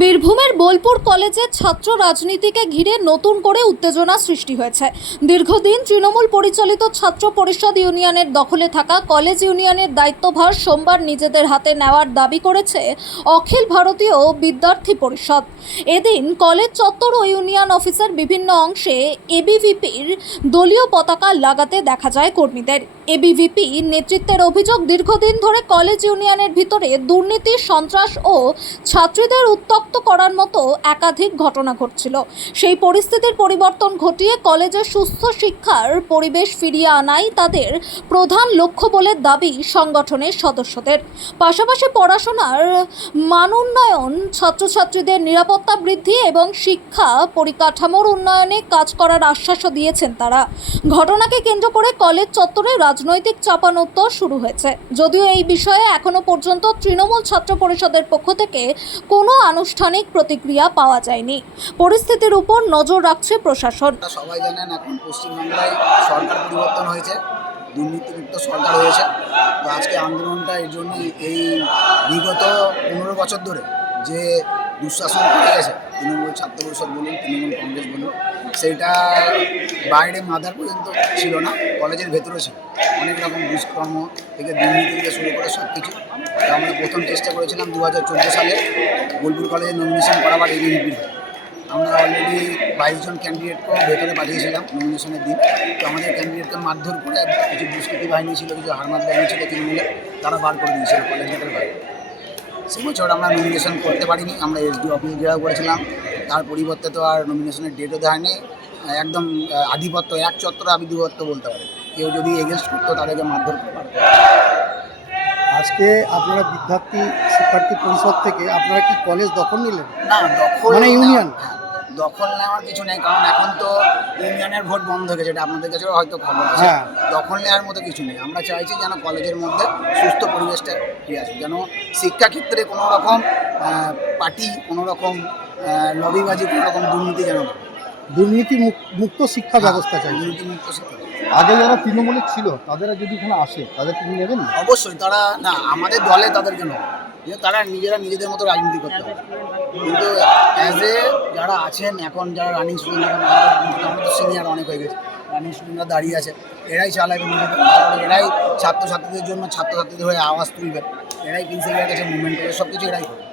বীরভূমের বোলপুর কলেজে ছাত্র রাজনীতিকে ঘিরে নতুন করে উত্তেজনা সৃষ্টি হয়েছে। দীর্ঘদিন তৃণমূল পরিচালিত ছাত্র পরিষদ ইউনিয়নের দখলে থাকা কলেজ ইউনিয়নের দায়িত্বভার সোমবার নিজেদের হাতে নেওয়ার দাবি করেছে অখিল ভারতীয় বিদ্যার্থী পরিষদ। এদিন কলেজ চত্বর ও ইউনিয়ন অফিসের বিভিন্ন অংশে এবিভিপির দলীয় পতাকা লাগাতে দেখা যায় কর্মীদের। এবিভিপি নেতৃত্বের অভিযোগ, দীর্ঘদিন ধরে কলেজ ইউনিয়নের ভিতরে দুর্নীতি, সন্ত্রাস ও ছাত্রীদের উত্তক্ত করার মতো একাধিক ঘটনা ঘটছিল। সেই পরিস্থিতির পরিবর্তন ঘটিয়ে কলেজে সুস্থ শিক্ষার পরিবেশ ফিরিয়ে আনাই তাদের প্রধান লক্ষ্য বলে দাবি সংগঠনের সদস্যদের। পাশাপাশি পড়াশোনার মান উন্নয়ন, ছাত্রছাত্রীদের নিরাপত্তা বৃদ্ধি এবং শিক্ষা পরিকাঠামোর উন্নয়নে কাজ করার আশ্বাসও দিয়েছেন তারা। ঘটনাকে কেন্দ্র করে কলেজ চত্বরে রাজনৈতিক চাপানোত্তর শুরু হয়েছে। যদিও এই বিষয়ে এখনো পর্যন্ত তৃণমূল ছাত্র পরিষদের পক্ষ থেকে কোনো আনুষ্ঠানিক প্রতিক্রিয়া পাওয়া যায়নি। পরিস্থিতির উপর নজর রাখছে প্রশাসন। সবাই জানেন, এখন পশ্চিমবাংলায় সরকার পরিবর্তন হয়েছে, দুর্নীতিমুক্ত সরকার হয়েছে। তো আজকে আন্দোলনটা এর জন্য, এই বিগত 15 বছর ধরে যে দুঃশাসন করে গেছে, তৃণমূল ছাত্র পরিষদ বলুন, তৃণমূল কংগ্রেস বলুন, সেইটা বাইরে মাদার পর্যন্ত ছিল না, কলেজের ভেতরে ছিল। অনেক রকম দুষ্কর্ম থেকে দুর্নীতি থেকে শুরু করে সব কিছু। তো আমরা প্রথম চেষ্টা করেছিলাম 2014 সালে বোলপুর কলেজে নমিনেশন করাবার এবিভিপির। আমরা অলরেডি 22 জন ক্যান্ডিডেটকেও ভেতরে পাঠিয়েছিলাম নমিনেশনের দিন। তো আমাদের ক্যান্ডিডেটকে মারধর করে কিছু দুষ্কৃতী বাহিনী ছিল, কিছু হারমাত বাহিনী ছিল তৃণমূলে, তারা বার করে দিয়েছিল কলেজ গেটের বাইরে। সে বছর আমরা নমিনেশন করতে পারিনি, আমরা এসডি অফিস ঘেরাও করেছিলাম। তার পরিবর্তে তো আর নমিনেশনের ডেটও দেয়নি। একদম আধিপত্য, এক চত্বর আধিপত্য বলতে পারে। কেউ যদি এগেনস্ট করতো তাদেরকে মারধর করতে পারতো। আজকে আপনারা শিক্ষার্থী পরিষদ থেকে আপনারা কি কলেজ দখল নিলেন? না, দখল মানে ইউনিয়ন দখল নেওয়ার কিছু নেই, কারণ এখন তো ইউনিয়নের ভোট বন্ধ হয়ে গেছে, এটা আপনাদের কাছেও হয়তো খবর আছে। দখল নেওয়ার মতো কিছু নেই। আমরা চাইছি যেন কলেজের মধ্যে সুস্থ পরিবেশটা ফিরে আসে, যেন শিক্ষাক্ষেত্রে কোনো রকম পার্টি, কোনো রকম লবিবাজি, কোনো রকম দুর্নীতি যেন দুর্নীতি মুক্ত শিক্ষা ব্যবস্থা চাই। দুর্নীতিমুক্ত শিক্ষা। আগে যারা তৃণমূলে ছিল তাদের যদি এখানে আসে, তাদের কি নেবেন? অবশ্যই তারা, না আমাদের দলে তাদেরকে নয়, তারা নিজেদের মতো রাজনীতি করতে হবে। কিন্তু অ্যাজ এ যারা আছেন এখন, যারা রানিং স্টুডেন্ট, এখন আমরা তো সিনিয়র অনেক হয়ে গেছে, রানিং স্টুডেন্টরা দাঁড়িয়ে আছে, এরাই চালাবে নিজেদের, এরাই ছাত্রছাত্রীদের জন্য ছাত্রছাত্রীদের হয়ে আওয়াজ তুলবে, এরাই প্রিন্সিপালের কাছে মুভমেন্ট করবে, সব কিছু এরাই করবে।